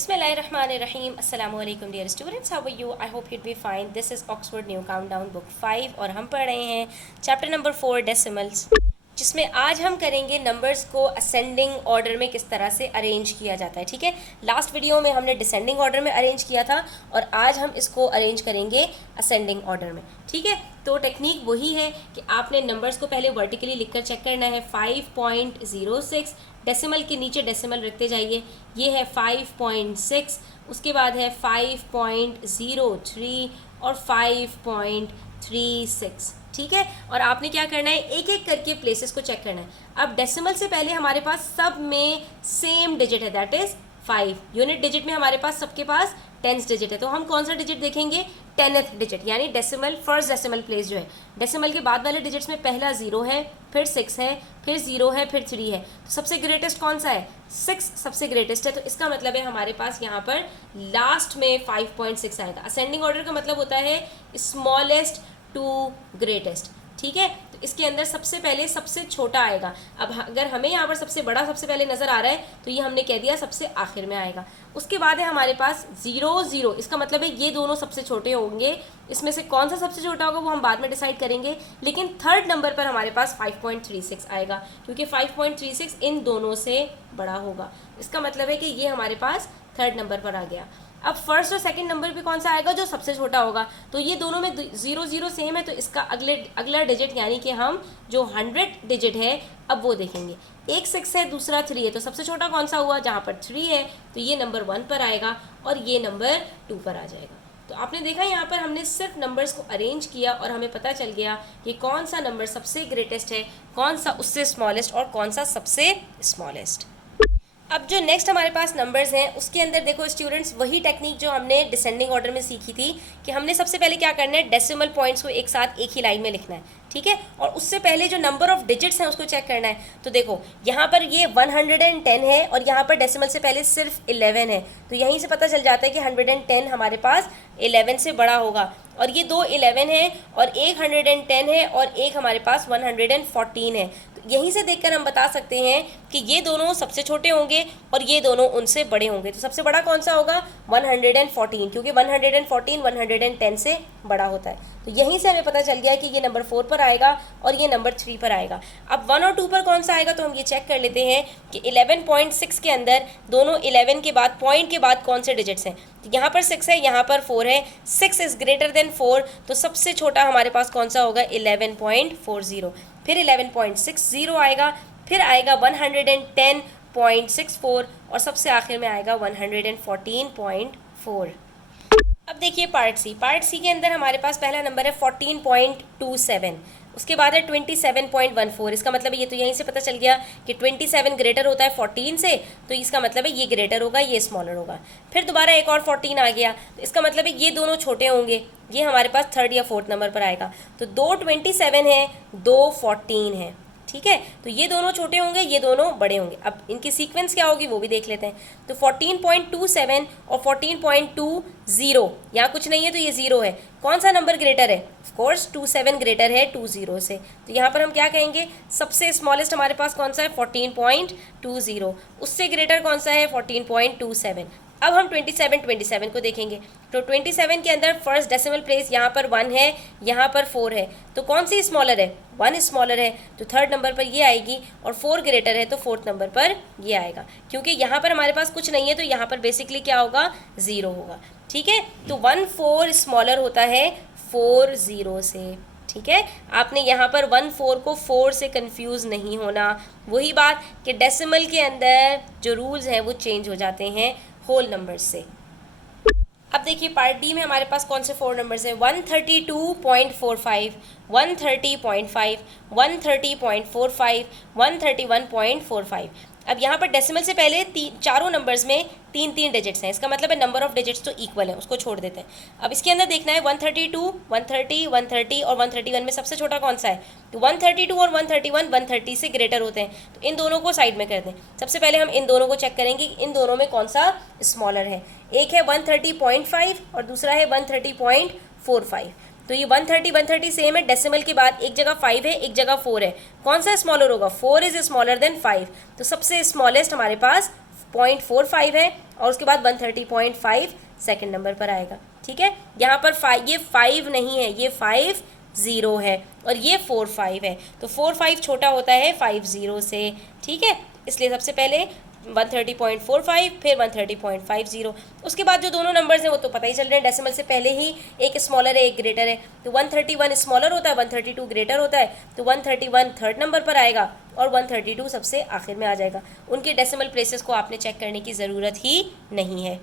Bismillahirrahmanirrahim. Assalamu alaikum dear students. How are you? I hope you'd be fine. This is Oxford New Countdown Book 5 और हम पढ़ रहे हैं chapter number 4 decimals, जिसमें आज हम करेंगे नंबर्स को असेंडिंग ऑर्डर में किस तरह से अरेंज किया जाता है। ठीक है, लास्ट वीडियो में हमने डिसेंडिंग ऑर्डर में अरेंज किया था और आज हम इसको अरेंज करेंगे असेंडिंग ऑर्डर में। ठीक है, तो टेक्निक वही है कि आपने नंबर्स को पहले वर्टिकली लिखकर चेक करना है। 5.06 डेसिमल के नीचे डेसिमल रखते जाइए। ये है 5.6, उसके बाद है 5.03 और 5.36। ठीक है, और आपने क्या करना है, एक एक करके प्लेसेस को चेक करना है। अब डेसिमल से पहले हमारे पास सब में सेम डिजिट है, दैट इज 5। यूनिट डिजिट में हमारे पास सबके पास 10th डिजिट है, तो हम कौन सा डिजिट देखेंगे, 10th डिजिट, यानी डेसिमल फर्स्ट डेसिमल प्लेस जो है। डेसिमल के बाद वाले डिजिट्स में पहला 0 है, फिर 6 है, फिर 0 है, फिर 3 है। तो सबसे ग्रेटेस्ट कौन सा है, 6 सबसे ग्रेटेस्ट है। तो इसका मतलब है हमारे पास यहाँ पर लास्ट में 5.6 आएगा। असेंडिंग ऑर्डर का मतलब होता है स्मॉलेस्ट टू ग्रेटेस्ट। ठीक है, तो इसके अंदर सबसे पहले सबसे छोटा आएगा। अब अगर हमें यहाँ पर सबसे बड़ा सबसे पहले नज़र आ रहा है तो ये हमने कह दिया सबसे आखिर में आएगा। उसके बाद है हमारे पास 0 0, इसका मतलब है ये दोनों सबसे छोटे होंगे। इसमें से कौन सा सबसे छोटा होगा वो हम बाद में डिसाइड करेंगे, लेकिन थर्ड नंबर पर हमारे पास 5.36 आएगा, क्योंकि 5.36 इन दोनों से बड़ा होगा। इसका मतलब है कि ये हमारे पास थर्ड नंबर पर आ गया। अब फर्स्ट और सेकंड नंबर पे कौन सा आएगा, जो सबसे छोटा होगा। तो ये दोनों में 0 0 सेम है, तो इसका अगला डिजिट यानी कि हम जो 100 डिजिट है अब वो देखेंगे। एक 6 है, दूसरा 3 है, तो सबसे छोटा कौन सा हुआ, जहाँ पर 3 है तो ये नंबर 1 पर आएगा और ये नंबर 2 पर आ जाएगा। तो आपने देखा यहाँ पर हमने सिर्फ नंबर्स को अरेंज किया और हमें पता चल गया कि कौन सा नंबर सबसे ग्रेटेस्ट है, कौन सा उससे स्मॉलेस्ट और कौन सा सबसे स्मॉलेस्ट। अब जो नेक्स्ट हमारे पास नंबर्स हैं उसके अंदर देखो स्टूडेंट्स, वही टेक्निक जो हमने डिसेंडिंग ऑर्डर में सीखी थी कि हमने सबसे पहले क्या करना है, डेसिमल पॉइंट्स को एक साथ एक ही लाइन में लिखना है। ठीक है, और उससे पहले जो नंबर ऑफ डिजिट्स हैं उसको चेक करना है। तो देखो यहाँ पर ये 110 है और यहाँ पर डेसिमल से पहले सिर्फ 11 है, तो यहीं से पता चल जाता है कि 110 हमारे पास 11 से बड़ा होगा। और ये दो 11 है और एक 110 है और एक हमारे पास 114 है। तो यहीं से देखकर हम बता सकते हैं कि ये दोनों सबसे छोटे होंगे और ये दोनों उनसे बड़े होंगे। तो सबसे बड़ा कौन सा होगा, 114, क्योंकि 114 110 से बड़ा होता है। तो यहीं से हमें पता चल गया कि ये नंबर 4 पर आएगा और ये नंबर 3 पर आएगा। अब 1 और 2 पर कौन सा आएगा, तो हम ये चेक कर लेते हैं कि 11.6 के अंदर दोनों 11 के बाद पॉइंट के बाद कौन से डिजिट्स हैं। तो यहाँ पर 6 है, यहाँ पर 4 है। 6 इज़ ग्रेटर देन 4, तो सबसे छोटा हमारे पास कौन सा होगा, 11.40। फिर 11.60 आएगा, फिर आएगा 110.64 और सबसे आखिर में आएगा 114.4। अब देखिए पार्ट सी के अंदर हमारे पास पहला नंबर है 14.27, उसके बाद है 27.14। इसका मतलब ये तो यहीं से पता चल गया कि 27 ग्रेटर होता है 14 से, तो इसका मतलब है ये ग्रेटर होगा, ये स्मॉलर होगा। फिर दोबारा एक और 14 आ गया, तो इसका मतलब है ये दोनों छोटे होंगे, ये हमारे पास थर्ड या फोर्थ नंबर पर आएगा। तो 2 27 है, 2 14 है। ठीक है, तो ये दोनों छोटे होंगे, ये दोनों बड़े होंगे। अब इनकी सीक्वेंस क्या होगी वो भी देख लेते हैं। तो 14.27 और 14.20, यहाँ कुछ नहीं है तो ये 0 है। कौन सा नंबर ग्रेटर है, ऑफ कोर्स 27 ग्रेटर है 20 से। तो यहाँ पर हम क्या कहेंगे, सबसे स्मॉलेस्ट हमारे पास कौन सा है, 14.20। उससे ग्रेटर कौन सा है, 14.27। अब हम 27 को देखेंगे। तो 27 के अंदर फर्स्ट डेसिमल प्लेस यहाँ पर 1 है, यहाँ पर 4 है, तो कौन सी स्मॉलर है, 1 स्मॉलर है, तो थर्ड नंबर पर ये आएगी। और 4 ग्रेटर है तो फोर्थ नंबर पर ये आएगा, क्योंकि यहाँ पर हमारे पास कुछ नहीं है तो यहाँ पर बेसिकली क्या होगा, 0 होगा। ठीक है, तो 1 4 स्मॉलर होता है 4 0 से। ठीक है, आपने यहाँ पर 1 4 को 4 से कंफ्यूज नहीं होना। वही बात कि डेसिमल के अंदर जो रूल्स हैं वो चेंज हो जाते हैं होल नंबर्स से। अब देखिए पार्ट डी में हमारे पास कौन से 4 नंबर्स हैं, 132.45, 130.5, 130.45, 131.45। अब यहाँ पर डेसिमल से पहले चारों नंबर्स में 3 डिजिट्स हैं, इसका मतलब है नंबर ऑफ डिजिट्स तो इक्वल है, उसको छोड़ देते हैं। अब इसके अंदर देखना है 132, 130, 130 और 131 में सबसे छोटा कौन सा है। तो 132 और 131 130 से ग्रेटर होते हैं, तो इन दोनों को साइड में कर दें। सबसे पहले हम इन दोनों को चेक करेंगे कि इन दोनों में कौन सा स्मॉलर है। एक है 130.5 और दूसरा है 130.45। तो ये 130 सेम है, डेसिमल के बाद एक जगह 5 है, एक जगह 4 है। कौन सा स्मॉलर होगा, 4 इज स्मॉलर देन 5, तो सबसे स्मॉलेस्ट हमारे पास 0.45 है और उसके बाद 130.5 सेकंड नंबर पर आएगा। ठीक है, यहाँ पर ये 5 नहीं है, ये 5 0 है और ये 4 5 है, तो 4 5 छोटा होता है 5 0 से। ठीक है, इसलिए सबसे पहले 130.45 फिर 130.50। उसके बाद जो दोनों नंबर्स हैं वो तो पता ही चल रहे हैं, डेसिमल से पहले ही एक स्मॉलर है एक ग्रेटर है, तो 131 स्मॉलर होता है, 132 ग्रेटर होता है, तो 131 थर्ड नंबर पर आएगा और 132 सबसे आखिर में आ जाएगा। उनके डेसिमल प्लेसेस को आपने चेक करने की ज़रूरत ही नहीं है।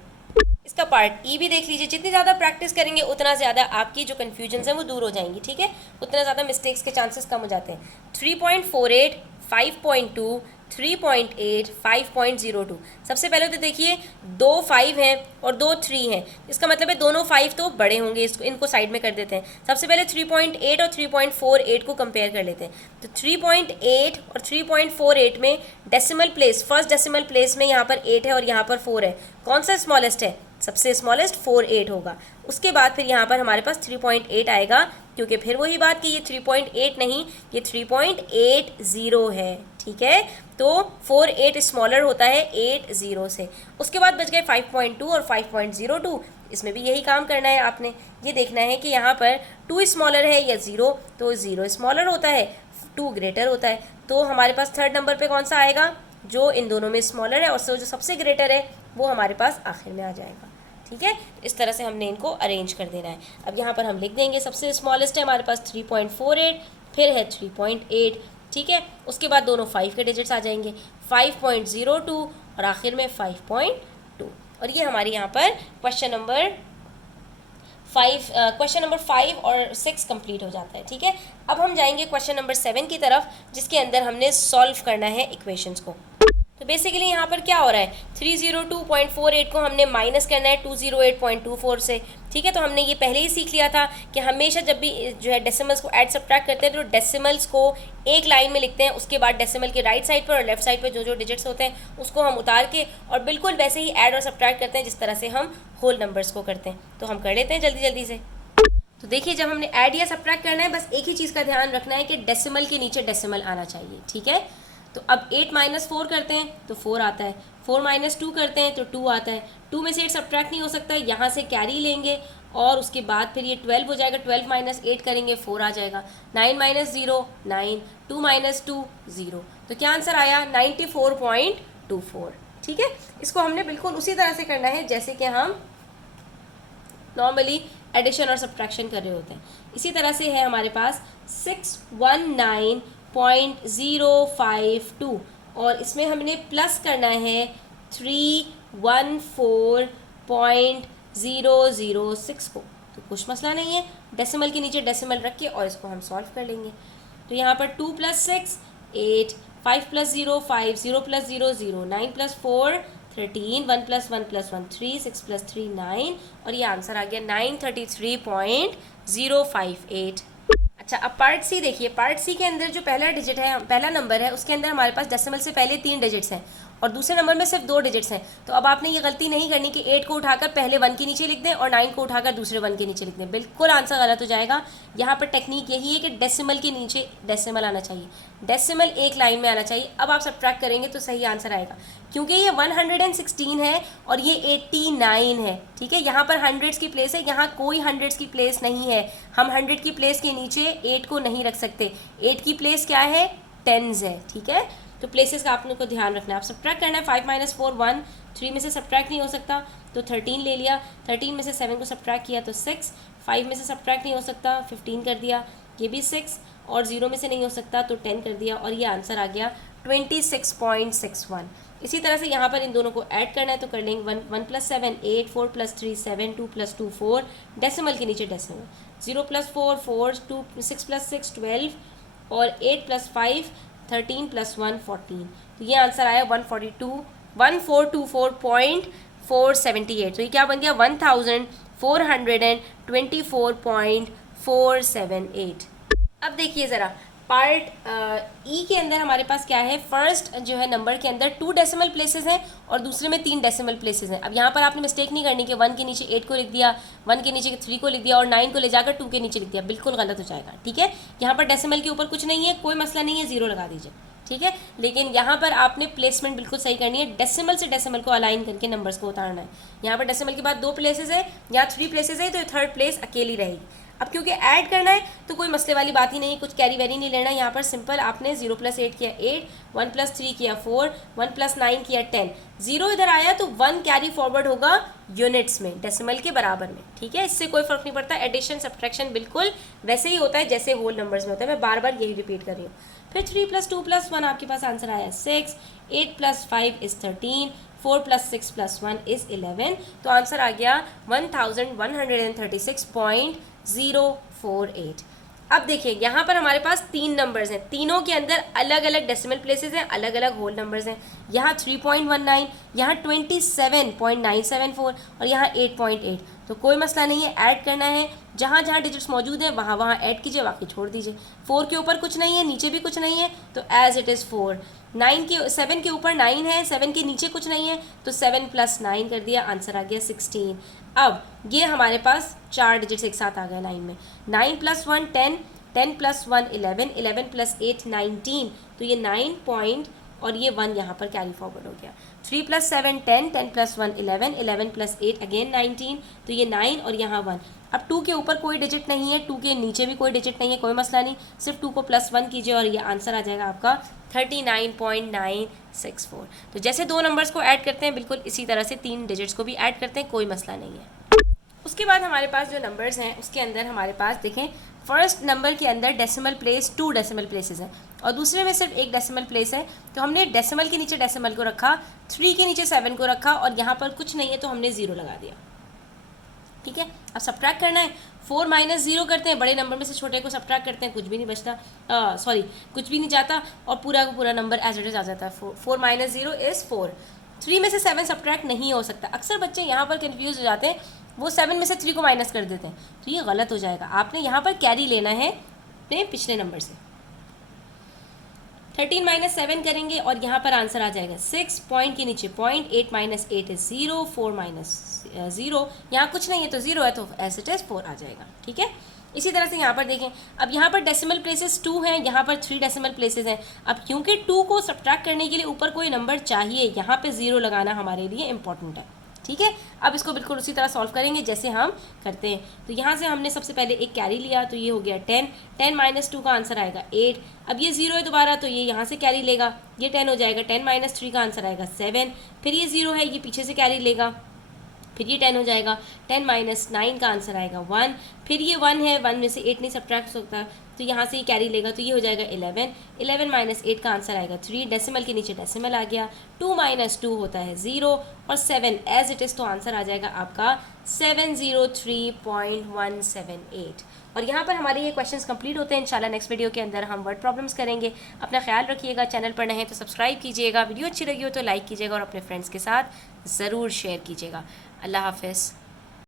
इसका पार्ट ई भी देख लीजिए, जितनी ज़्यादा प्रैक्टिस करेंगे उतना ज़्यादा आपकी जो कन्फ्यूजन है वो दूर हो जाएंगी। ठीक है, उतना ज़्यादा मिस्टेक्स के चांसेस कम हो जाते हैं। 3.48, 5.2, 3.8, 5.02। सबसे पहले तो देखिए 2 5 हैं और 2 3 हैं, इसका मतलब है दोनों 5 तो बड़े होंगे, इसको इनको साइड में कर देते हैं। सबसे पहले 3.8 और 3.48 को कंपेयर कर लेते हैं। तो 3.8 और 3.48 में decimal place, first decimal place में यहाँ पर 8 है और यहाँ पर 4 है। कौन सा स्मॉलेस्ट है? सबसे स्मॉलेस्ट 48 होगा। उसके बाद फिर यहाँ पर हमारे पास 3.8 आएगा, क्योंकि फिर वही बात कि ये 3.8 नहीं, ये 3.80 है। ठीक है, तो 48 स्मॉलर होता है 80 से। उसके बाद बच गए 5.2 और 5.02। इसमें भी यही काम करना है आपने, ये देखना है कि यहाँ पर 2 स्मॉलर है या 0, तो 0 स्मॉलर होता है, 2 ग्रेटर होता है। तो हमारे पास थर्ड नंबर पे कौन सा आएगा? जो इन दोनों में स्मॉलर है और जो सबसे ग्रेटर है वो हमारे पास आखिर में आ जाएगा। ठीक है, इस तरह से हमने इनको अरेंज कर देना है। अब यहाँ पर हम लिख देंगे सबसे स्मॉलेस्ट है हमारे पास 3.48, फिर है 3.8। ठीक है, उसके बाद दोनों 5 के डिजिट्स आ जाएंगे, 5.02 और आखिर में 5.2। और ये हमारी यहाँ पर क्वेश्चन नंबर 5 और 6 कंप्लीट हो जाता है। ठीक है, अब हम जाएंगे क्वेश्चन नंबर 7 की तरफ, जिसके अंदर हमने सॉल्व करना है इक्वेशंस को। तो बेसिकली यहाँ पर क्या हो रहा है, 302.48 को हमने माइनस करना है 208.24 से। ठीक है, तो हमने ये पहले ही सीख लिया था कि हमेशा जब भी जो है डेसिमल्स को ऐड सब्ट्रैक्ट करते हैं तो डेसिमल्स को एक लाइन में लिखते हैं, उसके बाद डेसिमल के राइट साइड पर और लेफ्ट साइड पर जो जो डिजिट्स होते हैं उसको हम उतार के और बिल्कुल वैसे ही ऐड और सब्ट्रैक्ट करते हैं जिस तरह से हम होल नंबर्स को करते हैं। तो हम कर लेते हैं जल्दी जल्दी से। तो देखिए, जब हमने ऐड या सब्ट्रैक्ट करना है बस एक ही चीज़ का ध्यान रखना है कि डेसिमल के नीचे डेसिमल आना चाहिए। ठीक है, तो अब 8 - 4 करते हैं तो 4 आता है, 4 - 2 करते हैं तो 2 आता है, 2 में से 8 सब्ट्रैक्ट नहीं हो सकता, यहाँ से कैरी लेंगे और उसके बाद फिर ये 12 हो जाएगा, 12 - 8 करेंगे 4 आ जाएगा, 9 - 0 9, 2 - 2 0। तो क्या आंसर आया? 94.24। ठीक है, इसको हमने बिल्कुल उसी तरह से करना है जैसे कि हम नॉर्मली एडिशन और सब्ट्रैक्शन कर रहे होते हैं। इसी तरह से है हमारे पास 619.052 और इसमें हमने प्लस करना है 314.006 को। तो कुछ मसला नहीं है, डेसिमल के नीचे डेसिमल रख के और इसको हम सॉल्व कर लेंगे। तो यहाँ पर 2 + 6 8, 5 + 0 5, 0 + 0 0, 9 + 4 13, 1 + 1 + 1 3, 6 + 3 9 और ये आंसर आ गया 933.058। अच्छा, अब पार्ट सी देखिए। पार्ट सी के अंदर जो पहला डिजिट है, पहला नंबर है, उसके अंदर हमारे पास डेसिमल से पहले 3 डिजिट्स हैं और दूसरे नंबर में सिर्फ 2 डिजिट्स हैं। तो अब आपने ये गलती नहीं करनी कि 8 को उठाकर पहले 1 के नीचे लिख दें और 9 को उठाकर दूसरे 1 के नीचे लिख दें, बिल्कुल आंसर गलत हो जाएगा। यहाँ पर टेक्निक यही है कि डेसिमल के नीचे डेसिमल आना चाहिए, डेसिमल एक लाइन में आना चाहिए। अब आप सब्ट्रैक्ट करेंगे तो सही आंसर आएगा, क्योंकि ये 116 है और ये 89 है। ठीक है, यहाँ पर हंड्रेड्स की प्लेस है, यहाँ कोई हंड्रेड्स की प्लेस नहीं है। हम 100 की प्लेस के नीचे 8 को नहीं रख सकते, 8 की प्लेस क्या है? टेंस है। ठीक है, तो प्लेसेस का आपने को ध्यान रखना है। आप सब्ट्रैक्ट करना है, 5 - 4 1, 3 में से सब्ट्रैक्ट नहीं हो सकता तो 13 ले लिया, 13 में से 7 को सब्ट्रैक्ट किया तो 6, 5 में से सब्ट्रैक्ट नहीं हो सकता 15 कर दिया, ये भी 6 और 0 में से नहीं हो सकता तो 10 कर दिया और ये आंसर आ गया 26.61। इसी तरह से यहाँ पर इन दोनों को ऐड करना है तो कर लेंगे 1 + 7 8, 4 + 3 7, 2 + 2 4, डेसिमल के नीचे डेसिमल, 0 + 4 4, 6 + 6 12 और 8 + 5 13 + 1 14। तो ये आंसर आया 1424.478। तो ये क्या बन गया? 1424.478। अब देखिए ज़रा, पार्ट ई के अंदर हमारे पास क्या है, फर्स्ट जो है नंबर के अंदर 2 डेसिमल प्लेसेस हैं और दूसरे में 3 डेसिमल प्लेसेस हैं। अब यहाँ पर आपने मिस्टेक नहीं करनी कि 1 के नीचे 8 को लिख दिया, 1 के नीचे 3 को लिख दिया और 9 को ले जाकर 2 के नीचे लिख दिया, बिल्कुल गलत हो जाएगा। ठीक है, यहाँ पर डेसिमल के ऊपर कुछ नहीं है, कोई मसला नहीं है, 0 लगा दीजिए। ठीक है। लेकिन यहाँ पर आपने प्लेसमेंट बिल्कुल सही करनी है, डेसिमल से डेसिमल को अलाइन करके नंबर्स को उतारना है। यहाँ पर डेसिमल के बाद 2 प्लेसेस है, यहाँ 3 प्लेसेस है, तो थर्ड प्लेस अकेली रहेगी। अब क्योंकि ऐड करना है तो कोई मसले वाली बात ही नहीं, कुछ कैरी वेरी नहीं लेना। यहाँ पर सिंपल आपने 0 + 8 किया 8, 1 + 3 किया 4, 1 + 9 किया 10, 0 इधर आया तो 1 कैरी फॉरवर्ड होगा यूनिट्स में, डेसिमल के बराबर में, ठीक है। इससे कोई फर्क नहीं पड़ता, एडिशन सब्ट्रैक्शन बिल्कुल वैसे ही होता है जैसे होल नंबर्स में होता है। मैं बार बार यही रिपीट कर रही हूँ। फिर 3 + 2 + 1 आपके पास आंसर आया 6, 8 + 5 = 13, 4 + 6 + 1 = 11। तो आंसर आ गया 1136.048। अब देखिए यहाँ पर हमारे पास 3 नंबर्स हैं, तीनों के अंदर अलग अलग डेसिमल प्लेसेस हैं, अलग अलग होल नंबर्स हैं। यहाँ 3.19, यहाँ 27.974 और यहाँ 8.8। तो कोई मसला नहीं है, ऐड करना है, जहाँ जहाँ डिजिट्स मौजूद हैं वहाँ वहाँ ऐड कीजिए, बाकी छोड़ दीजिए। 4 के ऊपर कुछ नहीं है, नीचे भी कुछ नहीं है, तो एज इट इज़ 4। 7 के ऊपर 9 है, 7 के नीचे कुछ नहीं है, तो 7 + 9 कर दिया, आंसर आ गया 16। अब ये हमारे पास 4 डिजिट्स एक साथ आ गए लाइन में। 9 + 1 10, 10 + 1 11, 11 + 8 19, तो ये 9 पॉइंट और ये 1 यहाँ पर कैरी फॉरवर्ड हो गया। 3 + 7 10, 10 + 1 11, 11 + 8 अगेन 19, तो ये 9 और यहाँ 1। अब 2 के ऊपर कोई डिजिट नहीं है, 2 के नीचे भी कोई डिजिट नहीं है, कोई मसला नहीं, सिर्फ 2 को +1 कीजिए और ये आंसर आ जाएगा आपका 39.964। तो जैसे 2 नंबर्स को ऐड करते हैं बिल्कुल इसी तरह से 3 डिजिट्स को भी ऐड करते हैं, कोई मसला नहीं है। उसके बाद हमारे पास जो नंबर्स हैं उसके अंदर हमारे पास देखें, फर्स्ट नंबर के अंदर डेसिमल प्लेस 2 डेसिमल प्लेसेस हैं और दूसरे में सिर्फ 1 डेसिमल प्लेस है। तो हमने डेसिमल के नीचे डेसिमल को रखा, 3 के नीचे 7 को रखा और यहाँ पर कुछ नहीं है तो हमने 0 लगा दिया, ठीक है। अब सब्ट्रैक्ट करना है, 4 - 0 करते हैं, बड़े नंबर में से छोटे को सब्ट्रैक्ट करते हैं, कुछ भी नहीं बचता, कुछ भी नहीं जाता और पूरा का पूरा नंबर एज इट इज़ आ जाता है। 4 - 0 = 4। 3 में से 7 सब्ट्रैक्ट नहीं हो सकता। अक्सर बच्चे यहाँ पर कन्फ्यूज हो जाते हैं, वो 7 में से 3 को माइनस कर देते हैं, तो ये गलत हो जाएगा। आपने यहाँ पर कैरी लेना है अपने पिछले नंबर से। 13 - 7 करेंगे और यहाँ पर आंसर आ जाएगा 6, पॉइंट के नीचे पॉइंट, 8 - 8 = 0, 4 - 0, यहाँ कुछ नहीं है तो 0 है तो एज इट इज़ 4 आ जाएगा, ठीक है। इसी तरह से यहाँ पर देखें, अब यहाँ पर डेसिमल प्लेसेस 2 हैं, यहाँ पर 3 डेसिमल प्लेसेस हैं। अब क्योंकि 2 को सब्ट्रैक्ट करने के लिए ऊपर कोई नंबर चाहिए, यहाँ पे 0 लगाना हमारे लिए इंपॉर्टेंट है, ठीक है। अब इसको बिल्कुल उसी तरह सॉल्व करेंगे जैसे हम करते हैं। तो यहाँ से हमने सबसे पहले एक कैरी लिया, तो ये हो गया 10, 10 - 2 का आंसर आएगा 8। अब ये 0 है दोबारा, तो ये यहाँ से कैरी लेगा, ये 10 हो जाएगा, 10 - 3 का आंसर आएगा 7। फिर ये 0 है, ये पीछे से कैरी लेगा, फिर ये 10 हो जाएगा, 10 - 9 का आंसर आएगा 1। फिर ये 1 है, 1 में से 8 नहीं सब्ट्रैक्ट सकता, तो यहाँ से ये कैरी लेगा, तो ये हो जाएगा 11। 11 - 8 का आंसर आएगा 3, डेसिमल के नीचे डेसिमल आ गया। 2 - 2 होता है 0 और 7 एज इट इज़, तो आंसर आ जाएगा आपका 703.178। और यहाँ पर हमारे ये क्वेश्चंस कंप्लीट होते हैं। इंशाल्लाह नेक्स्ट वीडियो के अंदर हम वर्ड प्रॉब्लम्स करेंगे। अपना ख्याल रखिएगा, चैनल पर नए हैं तो सब्सक्राइब कीजिएगा, वीडियो अच्छी लगी हो तो लाइक कीजिएगा और अपने फ्रेंड्स के साथ ज़रूर शेयर कीजिएगा। अल्लाह हाफ़िज़।